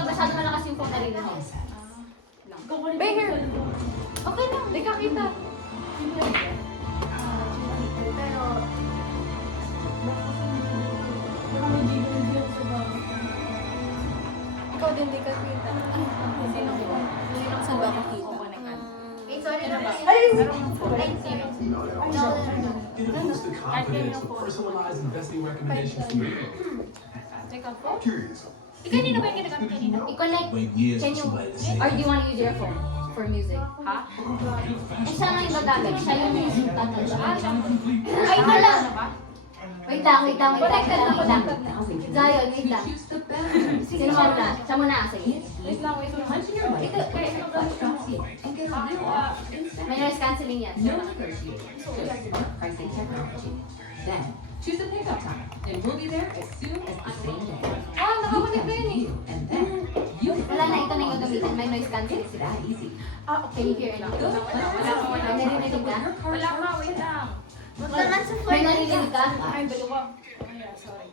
pag masyado malakas yung phone, naririnig. Bay, here. Okay lang, di ka kita. Pero, Ikaw din, di ka kita. Saan ba ako kita? Eh, sorry na ba? It boosts the confidence of personalized investing recommendations from you. Curious. kanino ba yung ginagamit kanina? I-connect. Wait years Can for you, somebody to say. or do you want to use your phone for music? Ha? Eh, siya nga yung gagamit. Siya yung tatanggap. Ay, wala na ba? Wait lang, wait lang, wait lang. Connected na, Wait lang. connected na. Zion, wait lang. Sino mauna? Siya muna. Sige. Wait lang, wait lang. May noise cancelling yan. No negotiating, just smart pricing technology. Then, choose a pickup time, and we'll be there as soon as the same day. Ah, nakakunik na yun eh. And then, you can Wala na, ito na yung gagamitin. May noise cancelling It's sila. that easy. Can you hear anything? May naririnig ka? Wala ka, wait lang. May naririnig ka? Ay, baluwang. Ay, sorry.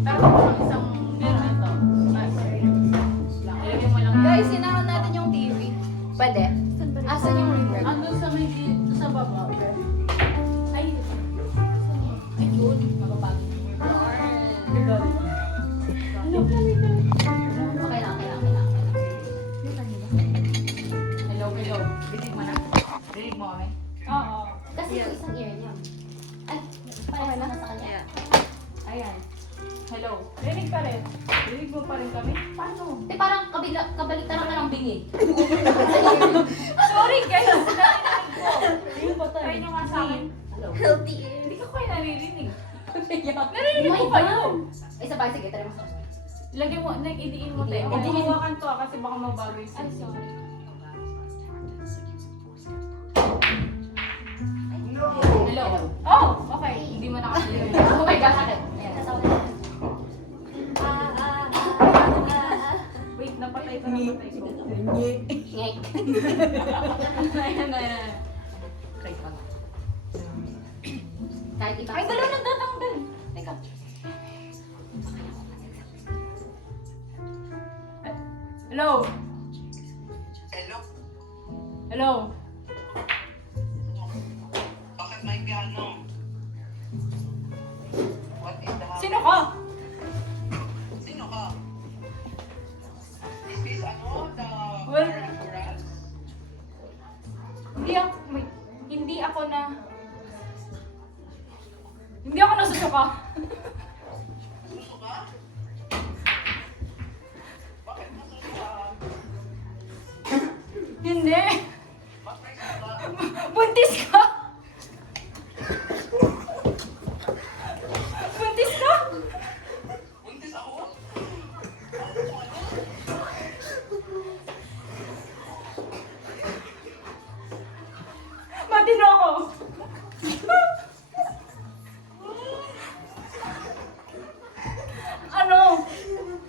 Pero kung isang meron ito. Ilagay mo lang. Guys, sinahon natin yung TV. Pwede. Asan yung reverb? Andun sa may sa baba. Ay, ayun. Mababagi. Okay lang, okay lang, okay lang. Hello, hello. Dinig mo na. Dinig mo kami? Oo. Kasi yung isang ear niya. Ay, parang na sa kanya. Ayan. Hello. Dinig pa rin. Dinig mo pa rin kami? Paano? Eh, parang kabaliktaran ka ng bingi. Sorry guys. Narinig ko. Try nyo nga sa akin. Healthy Hindi ko kayo naririnig. Oh Naririnig my ko kayo. God! Isa pa, sige, try mo sa akin. Lagyan mo, idiin mo tayo. Huwag mo hawakan to kasi baka mabago yung Ay, sorry. Hello. Oh, okay. Hindi mo nakasalimutan. Oh my gosh, akin. Ayan. Wait, napatay ko, napatay ko. Ngek. Ayan, ayan. Try ko. Kahit iba. Ay, dalawa nagtatanggal. Teka. Hello. Hello? Hello. Bakit may piano? What is the Sino ka? Sino ka? Is this ano? The Well- Rals? Hindi ako nasusuka. Suso ka? Bakit masuso ka? Hindi. Bakit ka? Buntis ka. Buntis ka? Buntis ako? Matino ako. Ano?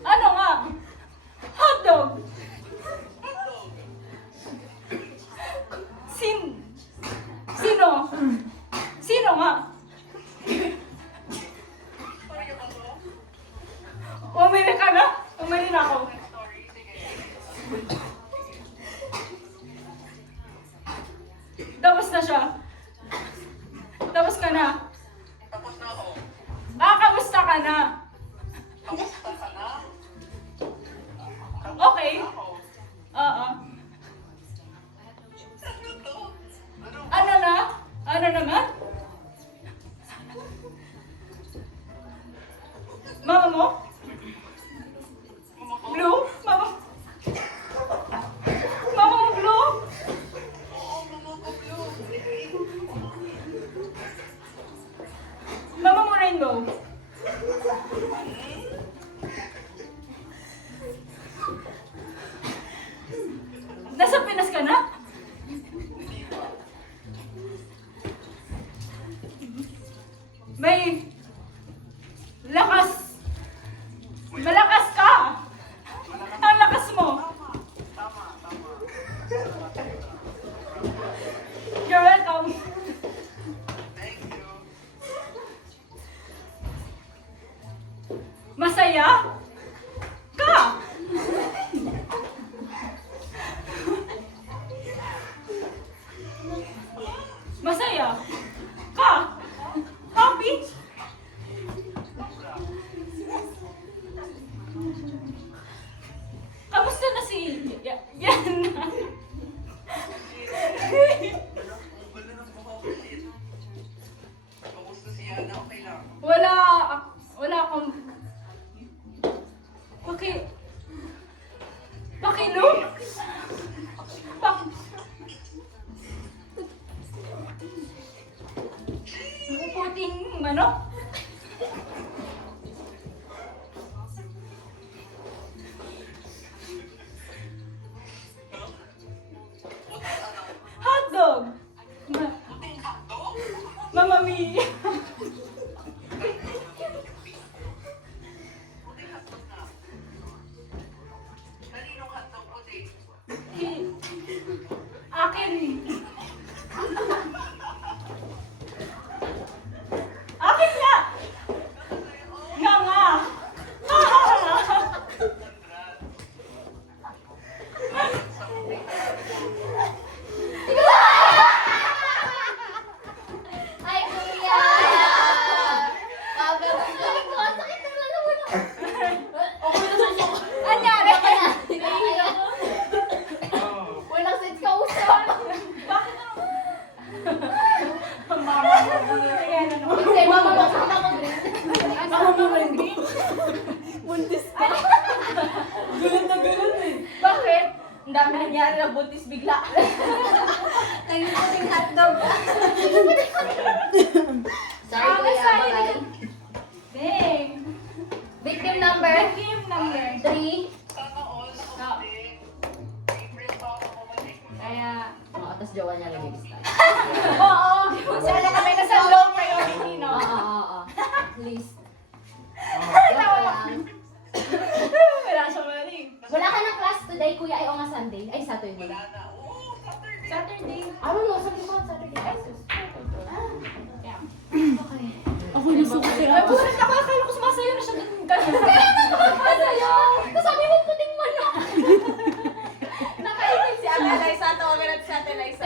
Ano nga? Hotdog. Sino? Sino nga? Sorry ba to? Umili ka na? Umili na ako. Sorry, sige. Tapos na siya. Tapos ka na. Tapos na ako. Kamusta ka na? Kamusta ka na? Okay. Ako. Oo. Ano to? Ano? Ano na? Ano naman? Mama mo? Mama ko? Blue? Mama? Mama mo blue? Oo, mama ko blue. Mama mo rainbow? Nasa Pinas ka na? May lakas. Malakas ka. Ang lakas mo. Tama, tama. You're welcome. Masaya? Ka? Happy? Kamusta na si... Yan na. Wala na po ako ulit. Kamusta si Yana? Okay lang. Wala akong... Pakilo? Puting manok? Hotdog! Mama Mia! Kaninong hotdog puti? Akin! Akin nga! Nga nga! Ay, kuya! Sakit ko. Sakit na naman ako. Anyari? Walang sense ka usap. Bakit ano? Mama mo. Kaya na naman. Hindi, mama mo. Mama mo. Mama mo rin. Buntis ka. Gulat na gulat eh. Bakit? Ang dami nangyari na buntis bigla. Naging hotdog. Sorry, kuya. Bye. Dang. Victim number Game number. 3. Sana all ako din. April pa ako bumalik. Kaya, Oo, tapos jowa niya rin yung style. oo. Sana kami nasa low priority, no? Oo. Please. Tawa lang. Wala siya maling. Wala ka ng class today, kuya. Ay, o nga Sunday. Ay, Saturday. Wala na. Oo, Saturday. Saturday. I don't know. Sabi ko Saturday. Ay, sus. Yeah. Okay. Ako yung sumasayo. Ay, buwan ako. Akala ko sumasayo na siya. Ganyan. Kaya naman masayo. Tapos sabi mo puting manok. Nakaisip si Ate Liza. Tawagan natin si Ate Liza.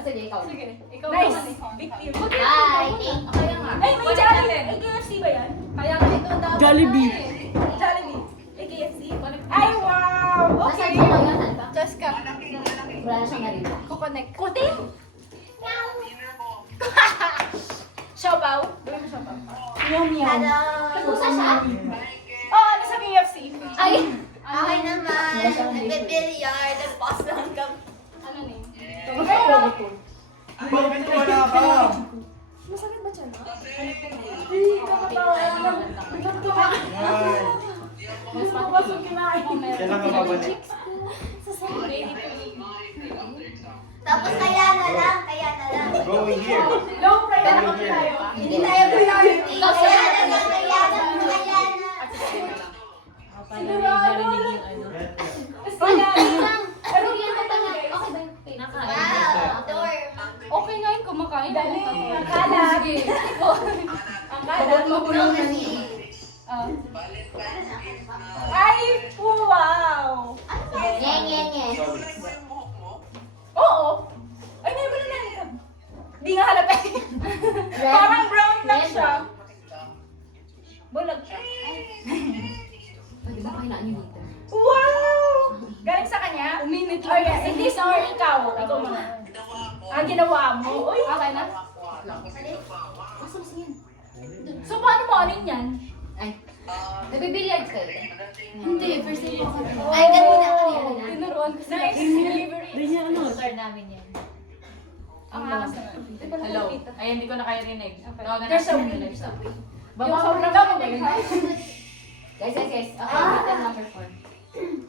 Sige, ikaw. Sige, ikaw Nice. naman. Victim. Hi. Kaya nga. Ay, may Jollibee. Ay, KFC ba yan? Kaya nga ito ang dapat Jollibee. na eh. Jollibee. Ay, KFC. Ay, wow. Nasaan Okay. siya ngayon? Saan ka? Just ka. Wala na siyang narinig. Kukonek. Kuting. Dinner mo. Siopaw. Gawin mo siopaw. Yum, yum. Nagpusa siya? Oo, nasa KFC. Ay. Okay naman. Wala siyang narinig. Nagbe-billiard. Nag-pause lang kami. Ano na yun? Pero, Bakit wala ka? Masakit ba dyan? Ay, Mas mapasok kinain. kailan ka babalik? Tapos kaya na lang. Going here. Low priority tayo. Hindi tayo priority. Ikaw, Kaya sir. na. Sigurado. wait lang. Pero yan mo tanga. Okay ba yun? Wow, door. Okay nga yung kumakain. Dali. Ang Sige. kalat. Ang kalat. No, kasi. Ah. Valentine's gift na. Ay, wow. Nye. Kulay mo yung buhok mo? Oo. Ay, may wala na. Di nga halata. Red. Parang brown lang Red. siya. Bulag. Pwede ba kainaan niyo dito? Wow! Galing sa kanya? Uminit lang. Okay, hindi sorry, ikaw. Ikaw muna. Ginawa ko. Ginawa mo? Uy, okay na. Tapos ginawa. Asan si yan? So, paano mo ano yan? Ay. Nagbibiliard kayo? Hindi, first time ko. Ay, kanina. Tinuruan ko sila. Nice. Delivery. Start namin yan. Ang angas naman. Hello. Ay, hindi ko na kayo rinig. Tawagan There's a natin way. yung live sa. Yung sobrang dami ba yun? Guys. Okay, victim number 4.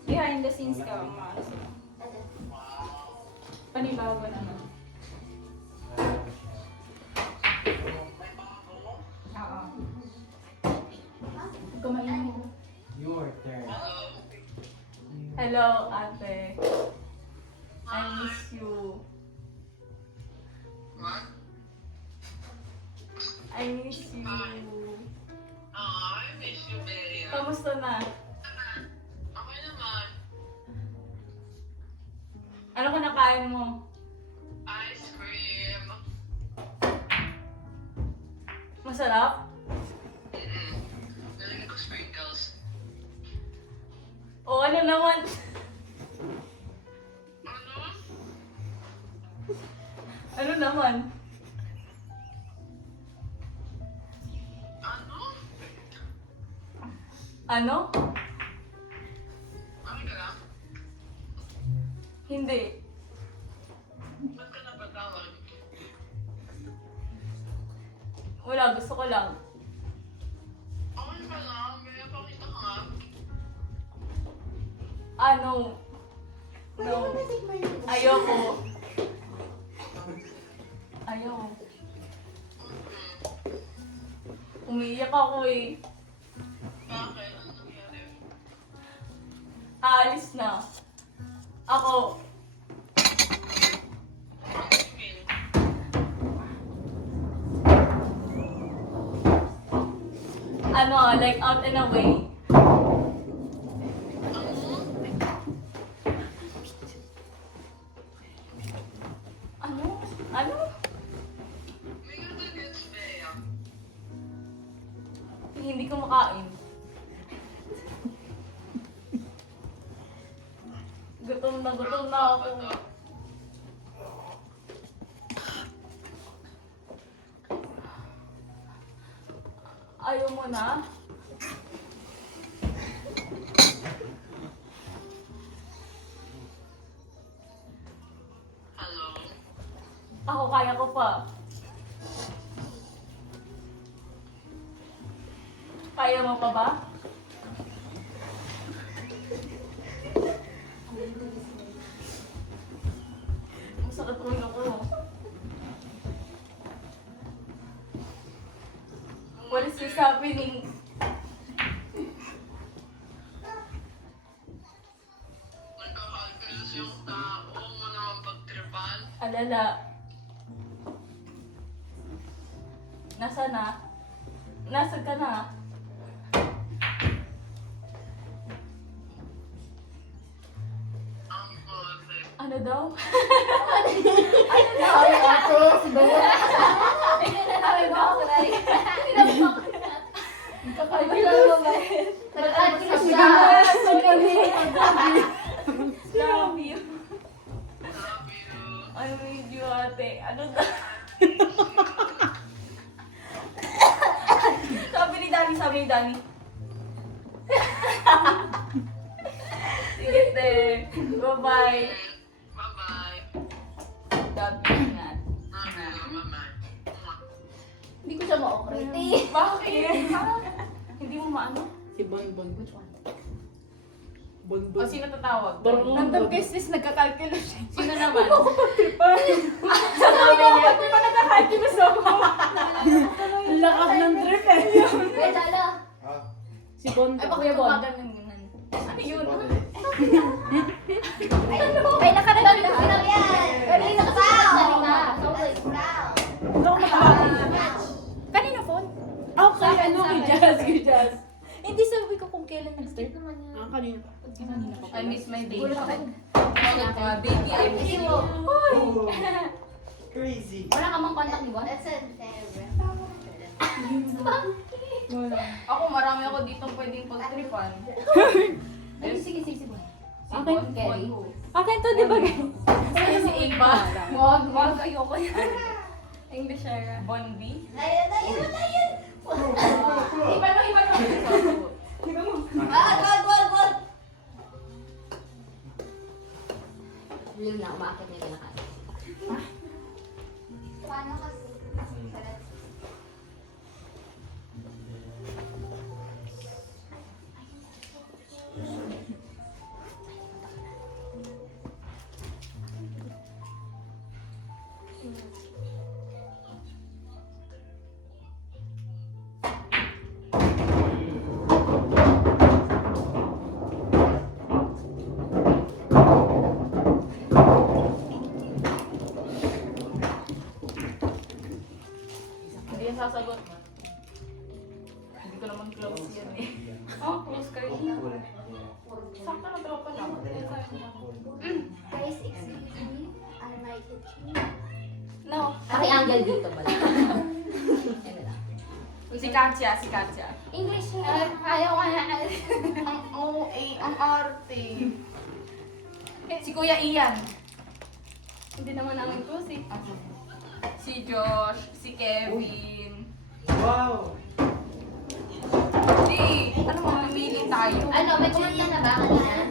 Behind the scenes ka. Maano sila. Panibago naman. Oo. Kumain mo. Your turn. Hello, ate. I miss you. What? I miss you. I miss you, Bea. Kamusta na? Okay naman. Ano ka nakain mo? Ice cream. Masarap? Nalagyan ko sprinkles. O ano naman? Ano? Ano naman? Ano? Ano? Amin ka lang? Hindi. Ba't ka napatawag? Wala, gusto ko lang. Okay ka lang, may pakita ka nga. No. No. Ayoko. Ayoko. Umiiyak ako eh. Bakit? Ano nangyari? Aalis na. Ako. What do you mean? Like out and away. Ano? Ano? May gets Bea. Hindi ko makain. Gutom na ako. Ayaw mo na? Hello? Ako kaya ko pa. Kaya mo pa ba? Masakit ulo ko. What is this happening? Nagkakalkulos yung tao mo naman pagtripan. Alala. Nasa na? Nasaan ka na? Ang bote. Ano daw? Ay, ate, siguro. Ay, bakit? Kakailan mo ba? Nag-add ka siya. Love you. Love you. I need you, ate. Ano daw? sabi ni Danny. Sige, te. Bye-bye. Bye-bye. Love you, ingat. Bye-bye. Hindi ko siya ma-operate. Bakit? Hindi mo maano? Si Bonbon. Which one? Bonbon. O, sino tatawag? Random cases, nagkakalculate siya. Sino naman? Sabi niya, di ba nagkakalculate ako? Lakas ng trip eh. Kuya Jala. Si Bonbon. Ay, bakit tumagan ng ganun? Ano yun? Ay, nakaragdag ko lang yan. Kanina kasi nagsalita. So, like, Ano ko makakalimutan? Kanina phone? Okay, ano kay Jazz, Hindi sabi ko kung kailan nag-start. Kanina. Kanina pa. I miss my baby. Gulat ako. Baby, I miss Kasi you. mo, Crazy. wala ka mang contact ni Bon? That's it. Ako, marami ako dito pwedeng pagtripan. Ay, sige, Bon. Si Okay. Bon, Kelly. Akin to, di ba? Kasi si Ava. Wag, ayoko yan. English era. Bon B. Ayun. Iba no. Wag. Yun na, umaakit niya kinakain. Paano kasi? Hindi yan sasagot. Hindi ko naman close yan eh. Oh, close kayo. Sakto na tropa lang. Guys, excuse me. I like it. No. Paki-angle dito pala. Ano lang. Si Katya, si Katya. English ayaw ka na. Ang OA, ang arte. Si Kuya Ian. Hindi naman namin close eh. Si Josh, si Kevin. Wow! Di, ano mamimili tayo? Ano, may kumanta na ba kanina?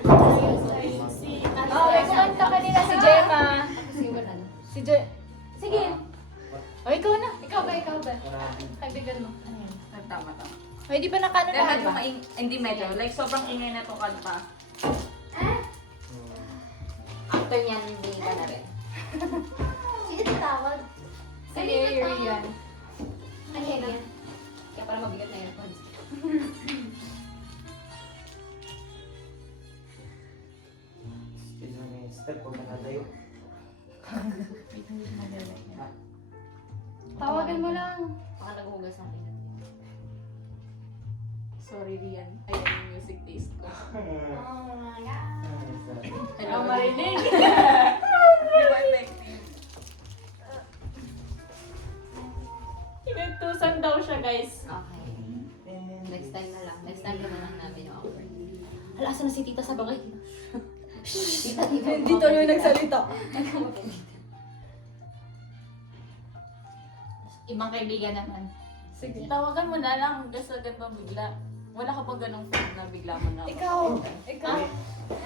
Oh, may kumanta kanina si Gemma. Si wala na. Si Sige. O, ikaw na. Ikaw ba? Marami. Kaibigan mo. Tama, tama. O, hindi pa nakano Dahil na medyo ba? hindi medyo. Like, sobrang ingay na to kanta. After niyan, hindi ka na rin. Sino tatawag? Si Rian. Ano yan? Kaya para mabigat na earphones. Sino may step ko nakatayo? Tawagan mo lang. Baka naghuhugas ng pinat. Sorry, Rian. Ayan yung music taste ko. Oh my God. Hello, marinig. Di ba effective? Pinagtusan daw siya, guys. Okay. Next time na lang. Next time naman lang natin yung offer. Hala, asa na si tita sa bagay? Tita. Hindi tuloy nagsalita. Ibang kaibigan naman. Sige. Tawagan mo na lang. Kasi agad ba bigla? Wala ka pa ganong phone na bigla mo na. Ikaw.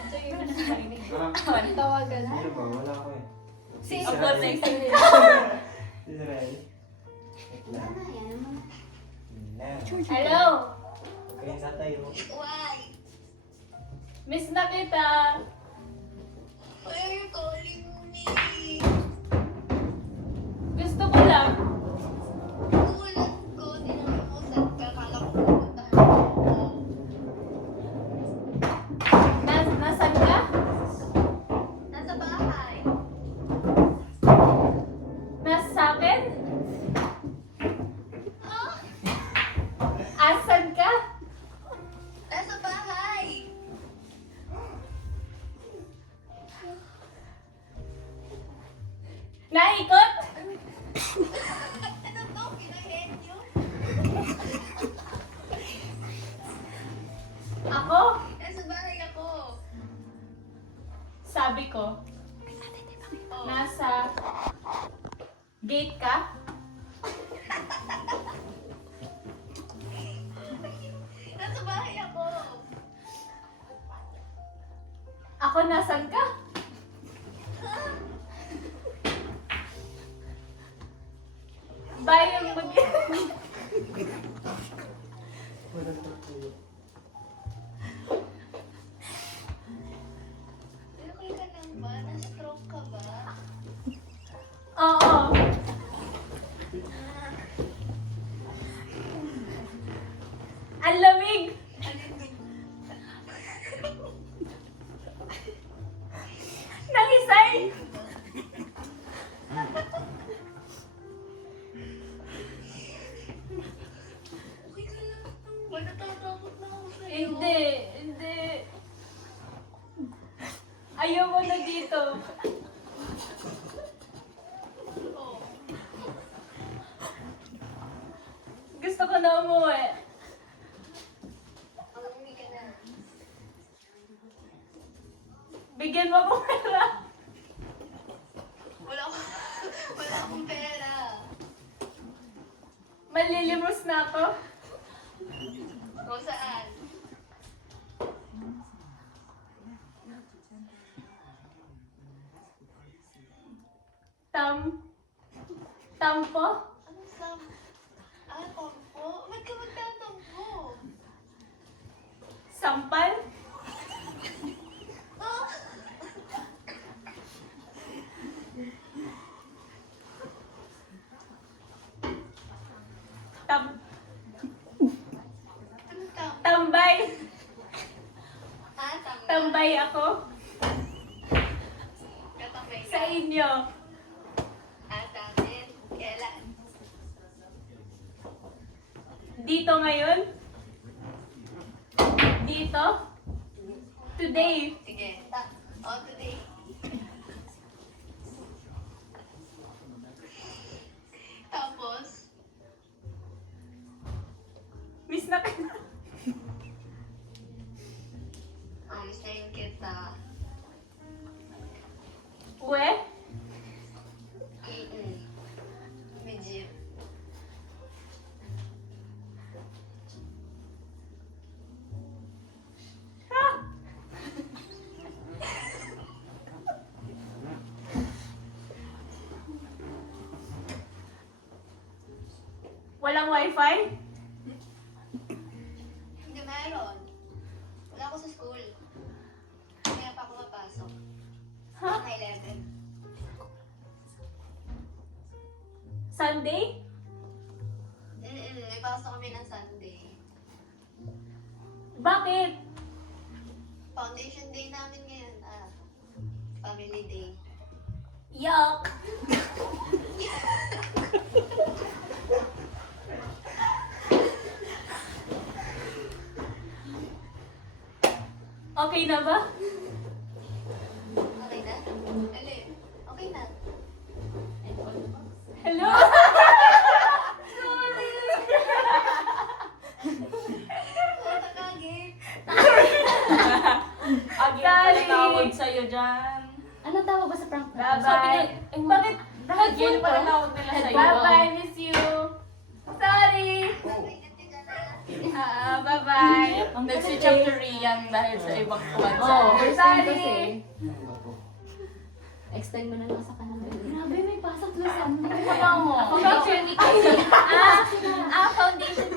Sige, tawagan. Sino ba? Wala ko eh. Si Ako next. Israel. Wait lang. Wala. Hello. Kaya sa tayo. Miss na kita. Why are you calling me? Gusto ko lang. Ulan ko, tinanong mo saan ka, kala ko pupuntahan mo. Nasaan ka? Nasa bahay. Nasa akin? Asan ka? Nasa bahay. Naikot? Ano to? Pinahenyo? Ako? Nasa bahay ako. Sabi ko, Oh. nasa gate ka? Nasa bahay ako. Ako nasan ka? Bayang mag... Okay ka lang ba? Nasa stroke ka ba? Oo. Ang lamig! Nangisay! Okay ka lang. Wala, natatakot na ako sa'yo. Hindi. Ayaw mo na dito. Oh. Gusto ko na umuwi. Umuwi ka na. Bigyan mo ako pera. Wala akong pera. Malilimos na ako. O saan? Tampo? Ano sam? Ah, tampo? Ba't ka magtatampo? Sampal? Ah! Anong tampo? Tambay? Ah, tampo. Tambay ako Katambay ka. sa inyo. Ah, tamit. Kailan? Dito ngayon? Dito? Today? Sige. Today. Tapos, Walang wifi? Hindi meron. Wala ako sa school. Kaya pa ako mapasok. Ha? Mga 11. Sunday? May pasok kami ng Sunday. Bakit? Foundation day namin ngayon. Family day. Yuck! Okay na ba? Okay na? Alin? Okay na. Hello? Matagagin. Sorry! Tawag sa'yo dyan. Ano tawag ba sa prank? Bye-bye. Sabi niya, Bakit? Again, pala tawag nila sa'yo. Bye-bye, miss you. Sorry! Bye-bye. Nag-switch up to Rian dahil sa ibang bansa. Oh, first time Sorry. kasi. Extend mo na lang sa kanila. Grabe, may pasok na Sunday. Foundation week. Foundation.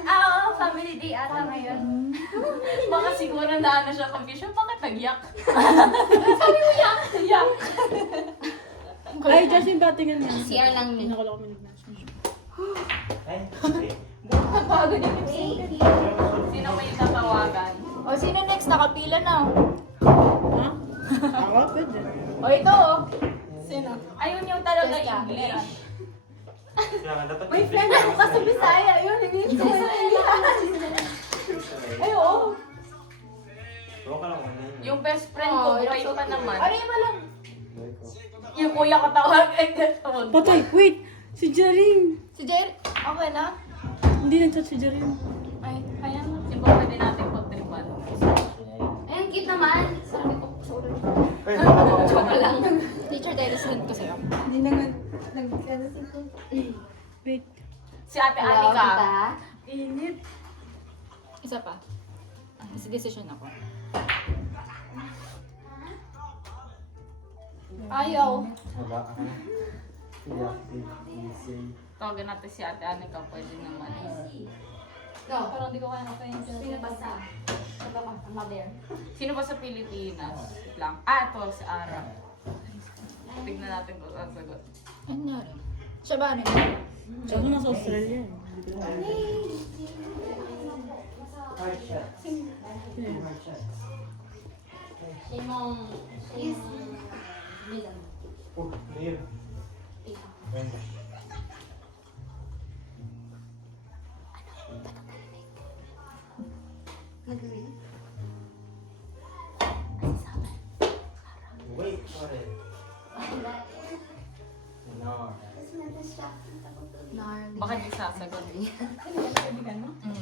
Family day ata ngayon. Baka siguro na siya confusion. Bakit nag-yak? Ay, just yung datingan niya. CR lang yun. Nakuha kami nag-message. Ay, okay. Sino may tatawagan? O, sino next? Nakapila na. Ha? Ako? Pwede. O, ito oh. Sino? Ayaw niyo talaga Yes, ka. English. Kaya nga, dapat May friend ako kasi Bisaya. Yun, hindi ko Ay, oo. Huwag ka lang muna yun. Yung best friend ko, buhay pa naman. Ano yung malang? Buhay ko. Yung kuya ko tawag. Patay! Wait! Si Jaring! Si Jerry. Okay na? Hindi nag-chat si Jaring. Ay, kaya nga. Di ba pwede natin pagtripan? Ayun, cute naman. Sabi ko, sa ulo. Ay, baka Joke lang. Teacher Dennis send ko sa'yo. Hindi naman. Wait. Si Ate Anika. Init. Isa pa. Sa decision ako. Ayaw. Wala ka na. Easy. Tawagan natin si Ate Anika. Pwede naman. No, pero hindi ko kaya na-friend. Sino ba sa? Ito ka, ang mother. Sino ba sa Pilipinas? Wait lang. Ah, ito si Ara. Tignan natin kung sasagot. Ano na rin? Siya ba ano? Siya ko nasa Australia. eh. Hard shot. Yeah. Hard shot. Siya yung... Milan. Oh, Mayor. Friend. Nag-ring? Wait for it. No. Gnarly. Baka di sasagot.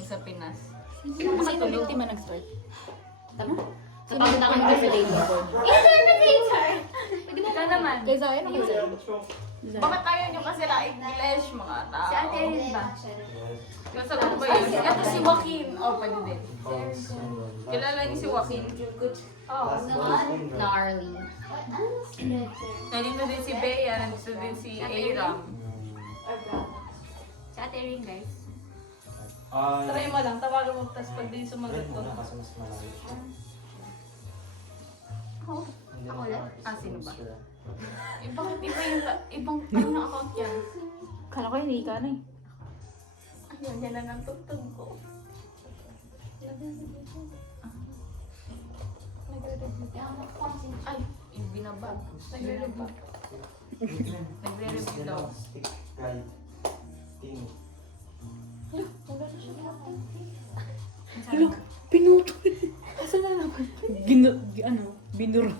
Sa Pinas. Sino biktima nag-start? Tama? Natawag na kang interpretator. Interpretator! Pwede mo Ikaw naman. Kay Zion o kay Zion? Bakit ayaw nyo kasi na English, mga tao? Si Ate Erin ba? Nasagot ba yun? Ito si Joaquin. Oh, pwede din. Kilala niyo si Joaquin? Oo. Gnarly. Nandito din si Bea, nandito din si Aram. Si Ate Erin, guys. Try mo lang, tawagan mo, tapos pag di sumagot ko. Kasi mas malayo siya. Hindi Ako naman ulit? ako Ah, sino ba? sure. Bakit iba yung, ibang ano na account yan? Kala ko hindi ka na eh. Ayun, yan lang ang tugtog ko. Ay, yung binabag. Nagre-review. Nagre-review daw. Stick guide. Thing. Hello, pinutol. Asa na naman? Binura. Binura.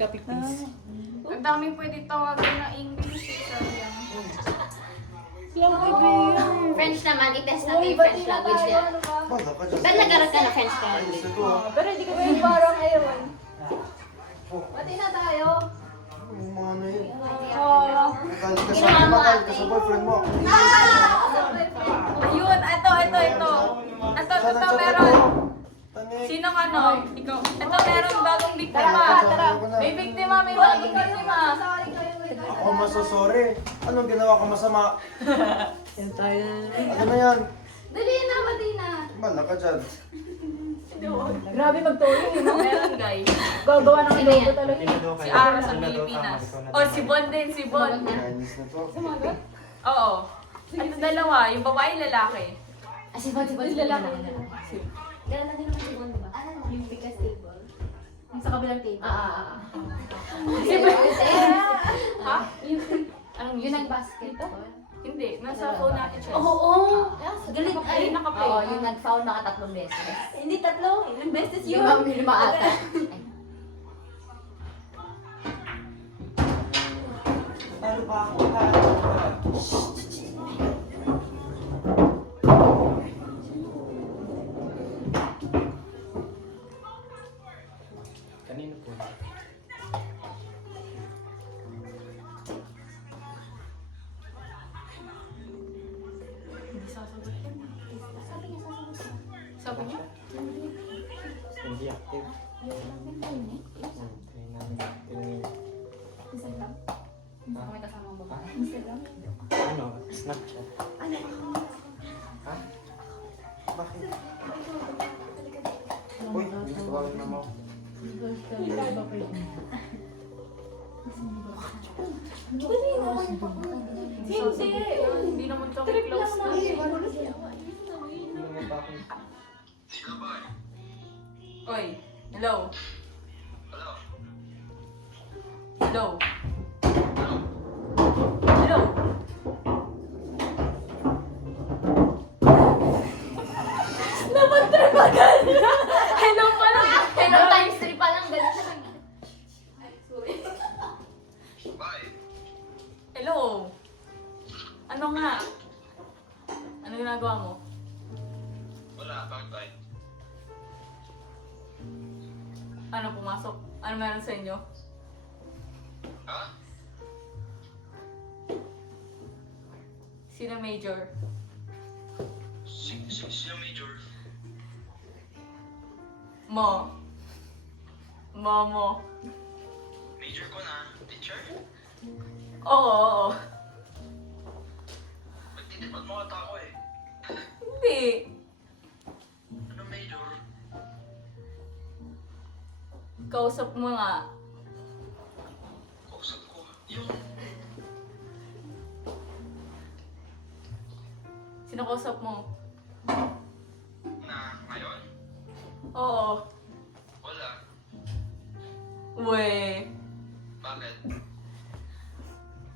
Copy paste. Ang dami pwede tawagan na English. Sayang. French naman, i-test natin yung French language niya. Ba't nag-aral ka na French language? Pero hindi ko yung parang ayaw. Pati na tayo. Yung mga ano yun. Oo. Ginawa mo ate. boyfriend mo. Ayun, ito. Ito, meron. Sinong ano? Ikaw. Ito, meron bagong biktima. Tara. May biktima, may bagong biktima. Sorry kayo. Ako masosore. Anong ginawa ko masama? Yan tayo na naman. Ano na yan? Dali na, mati na. Bala ka dyan. Grabe magtulong yun. Meron guys. Gagawa ng Sino yan? logo talaga. Si Ara sa Pilipinas. O si Bon din, si Bon. Chinese na to. Oo. At dalawa, yung babae lalaki. Ah, si Bon, lalaki. Lalaki din naman si Bon, diba? Yung biggest table. Yung sa kabilang table. Si Bon. Ha? Yun ang basketball. Hindi, nasa phone natin siya. Oo. Galit Ay, nakaplay. Oo, yung nag-foul nakatatlong beses. Hindi tatlo. Ilang beses yun. Lima ata. Ay. Ano ba ako? Kanino po? Hindi sasagot yan. Sabi niya? Hindi active. Try namin. May kasama mo ba? Ano? Snapchat. Ha? Bakit? Uy, gusto ko na mo. Hindi naman kami close na. Ano mo ba ako? Oy, hello. Hello? Hello. Hello. Hello pa lang. Hello, times 3 pa lang. Galit siya. Bye. Hello. Ano nga? Ano ginagawa mo? Wala, bakit bye? Ano pumasok? Ano meron sa inyo? Ha? Sino major? Sino major? Mo. Mo. Major ko na, teacher? Oo. Magtitipad mo ata ako eh. Hindi. Ano major? Kausap mo nga. Kausap ko. Yung Sino kausap mo? na ngayon? Oo. Wala. We. Bakit?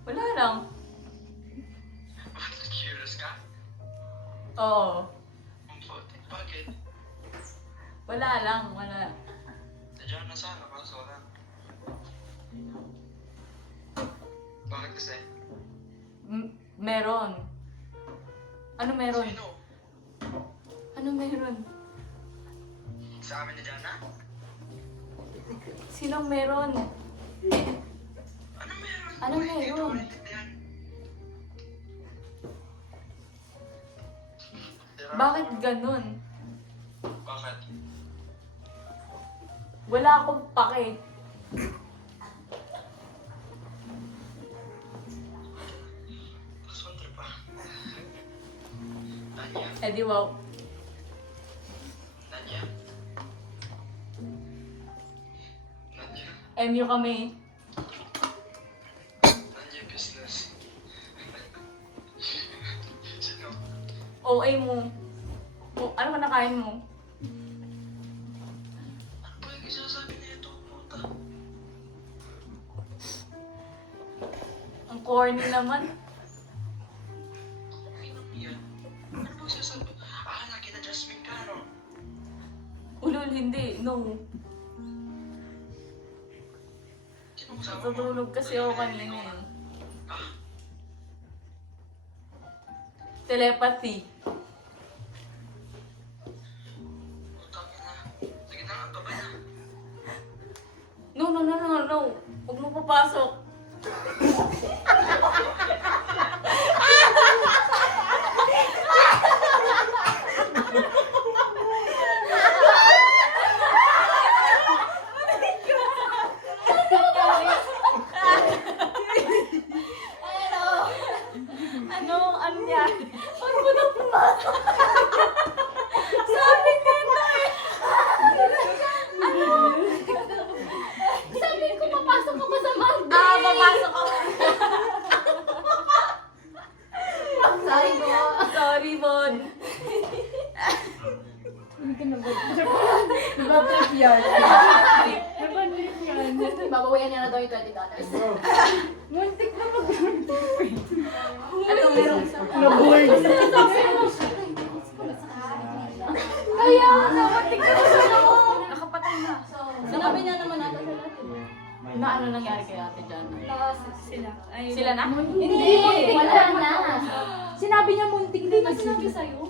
Wala lang. Bakit curious ka? Oo. Bakit? Wala lang. Wala. Nandiyan na sana, kaso wala. Bakit kasi? Meron. Ano meron? Sino? Ano meron? Sa amin na dyan na? Sinong meron? Ano meron? Ano Uy, hindi ko meron? maintindihan. Bakit ganun? Bakit? Wala akong pake. Tapos kontra pa. Tanya? Eh di wow. Tanya? Tanya? MU kami. Tanya business. Sino? OA mo. Ano ka nakain mo? Ano ba yung isasabi niya ito? Puta. Ang corny naman. Pinang yan. Ano ba yung isasabi? Nakita Jasmine ka, no? Ulul, hindi. No. Sino kasama mo? Natutulog kasi ako kanina eh. Telepathy. Utang na. Sige na, babay na. No. Huwag mo papasok. Ano niya? Huwag mo na pumasok. Sabi niya na eh. Sabi ko, papasok ako sa Monday. Papasok ako. Sorry po. Sorry, Bon. Nag-trip yan. Nag-trip yan. Babawayan niya na daw yung $20. Muntik na Ano meron? Naboard. Kaya, nabatik na ko sa loob. Nakapatay na. Sinabi niya naman natin sa lahat. Na ano nangyari kay Ate Jan? Sila. Ay, Sila na? Hindi, wala na. Sinabi niya muntik Hindi na na sinabi sa'yo.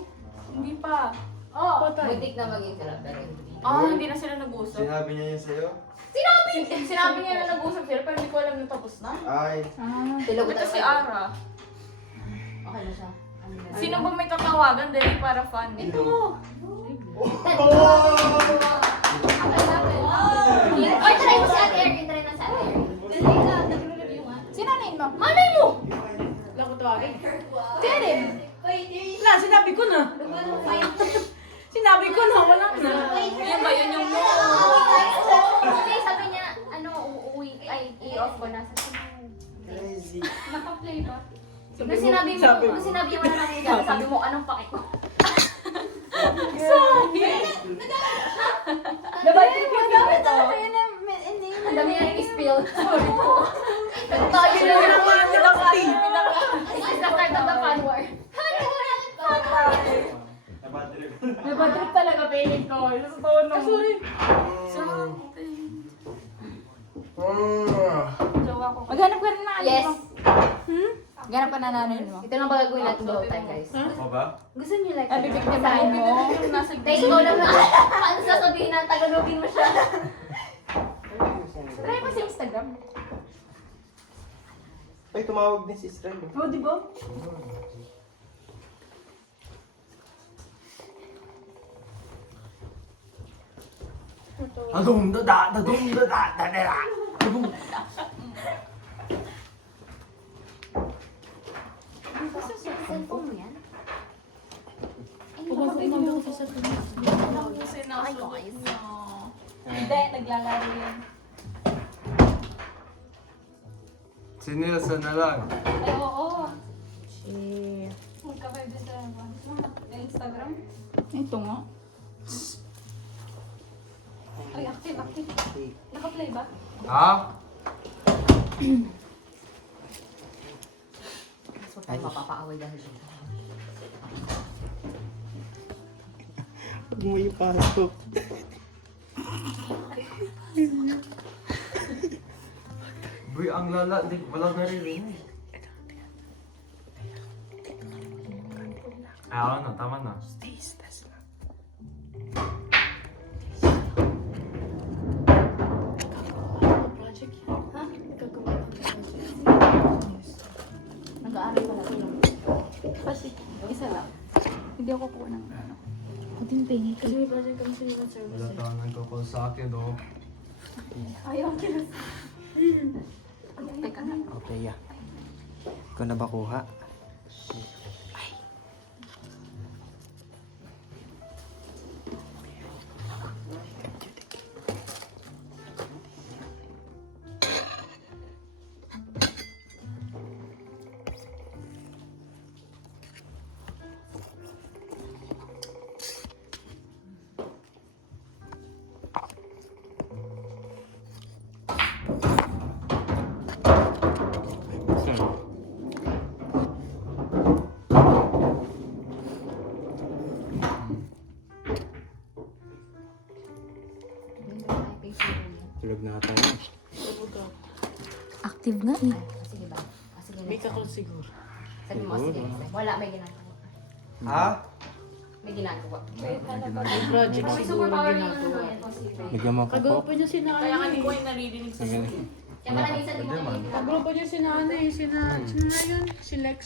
Hindi pa. Oh, muntik na maging sila, pero hindi. Hindi na sila nag-uusap. Sinabi niya yun sa'yo? Sinabi niya na nag-uusap sila, pero hindi ko alam na tapos na. Ay. Tulog Ito si Ara. Okay na siya. Sino ba may tatawagan dahil para fun? Ito. Oh! Ay, try mo si Ate Erin. Try na si Ate Erin. Sinanayin mo. Malay mo! Wala ko tawagin. Tiyarin. Wala, sinabi ko na. Sinabi ko na, wala na. Yan ba yun yung Hindi, sabi niya, uuwi, i-off ko na. Crazy. Naka-play ba? Nung sinabi mo na namin dyan, sabi mo, anong pake ko? Nabatrip yung gamit talaga yun. Hindi. Ang dami nga i-spill. Sorry po. Nagtayo na lang ako yung This is the start of the fun war. Nabatrip. Nabatrip talaga piling ko. Sa tono. Sorry. Jowa ko. Maghanap ka rin na ano Yes. mo. Maghanap ka na nanonood mo. Ito lang ba gagawin natin the whole time, guys? Ako ba? Gusto niyo like Bibigyan mo. Nasa Tay, ikaw lang na. Paano sasabihin na tagalogin mo siya? Try mo sa Instagram. Ay, tumawag din si Israel. Oh, di ba? Cellphone mo yan? Ay, guys. Hindi, naglalaro yan. Si Nilson na lang. Ay, oo. Shit. Magka-vibe din tayo ba? Sa Instagram? Ito nga. Ay, active. Naka-play ba? Ha? Huwag tayo mapapaaway dahil dito. Huwag mo ipasok. Boy, ang lala. Walang naririnig. Ah, ano, tama na. Nag-aaral pala ko lang. Kasi, isa lang. Hindi ako kuha ng ano. Ako din pengi. Kasi may project kami sa human service. Wala tao nagkukul sa akin, oh. Ayaw kila. Teka na. Okay, ya. Ikaw na ba kuha? Tulog na tayo. Active nga eh. Sige ba? Sige, May next time. kakul siguro. Sabi mo, sige, next time. Wala, may ginagawa. Ha? May ginagawa. May project May siguro superpower yung ginagawa. impossible. Bigyan mo ako po. Kagrupo niya si Kaya Nana kami eh. ko ay naririnig sa Sige. school. Kaya pala minsan di mo Pwede man. nakikita. Kagrupo niya si Nana eh. Sino nga yun? Si Lex.